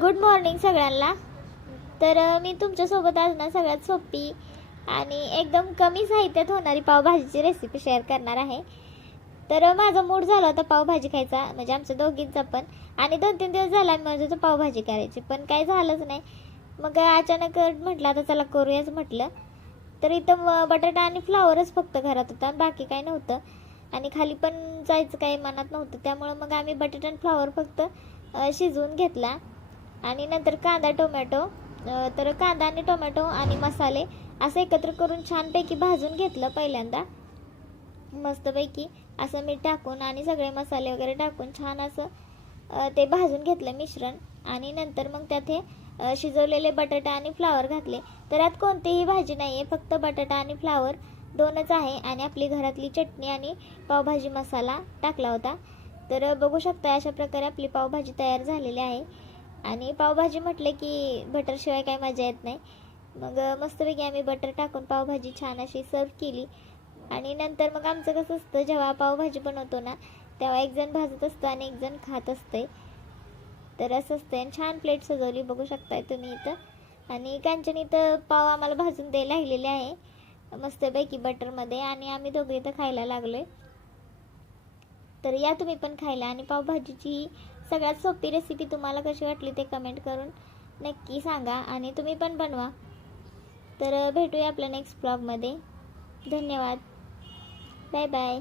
Good morning सगळ्यांना. तर मी तुमच्यासोबत आज ना सगळ्यात सोपी आणि एकदम कमी साहित्यात होणारी पावभाजीची रेसिपी शेअर करणार आहे. तर माझा मूड झाला होता पावभाजी खायचा, म्हणजे आमच्या दोघींचा पण. आणि 2-3 दिवस झाला मी म्हणत होतो पावभाजी करायची, पण काही झालंच नाही. मग अचानक म्हटलं आता चला करूयाच म्हटलं. तर इथं बटाटा आणि फ्लावरच फक्त घरात होता, बाकी काही नव्हतं. आणि खाली पण जायचं काही मनात नव्हतं, त्यामुळं मग आम्ही बटाटा आणि फ्लावर फक्त शिजवून घेतला. आणि नंतर कांदा टोमॅटो, तर कांदा आणि टोमॅटो आणि मसाले असं एकत्र करून छानपैकी भाजून घेतलं पहिल्यांदा. मस्तपैकी असं मीठ टाकून आणि सगळे मसाले वगैरे टाकून छान असं ते भाजून घेतलं मिश्रण. आणि नंतर मग त्यात हे शिजवलेले बटाटा आणि फ्लावर घातले. तर यात कोणतीही भाजी नाही आहे, फक्त बटाटा आणि फ्लावर दोनच आहे. आणि आपली घरातली चटणी आणि पावभाजी मसाला टाकला होता. तर बघू शकता अशा प्रकारे आपली पावभाजी तयार झालेली आहे. आणि पावभाजी म्हटलं की बटरशिवाय काही मजा येत नाही. मग मस्तपैकी आम्ही बटर टाकून पावभाजी छान अशी सर्व केली. आणि नंतर मग आमचं कसं असतं, जेव्हा पावभाजी बनवतो ना तेव्हा एक जण भाजत असतं आणि एक जण खात असते. तर असं असतं. आणि छान प्लेट सजवली बघू शकताय तुम्ही इथं. आणि कांचन इथं पाव आम्हाला भाजून द्यायला राहिलेले आहे मस्तपैकी बटरमध्ये, आणि आम्ही दोघे इथं खायला लागलोय. तर या तुम्ही पण खायला. आणि पावभाजीची सगळ्यात सोपी रेसिपी तुम्हाला कशी वाटली ते कमेंट करून नक्की सांगा, आणि तुम्ही पण बनवा. तर भेटूया आपल्या नेक्स्ट ब्लॉगमध्ये. धन्यवाद. Bye bye.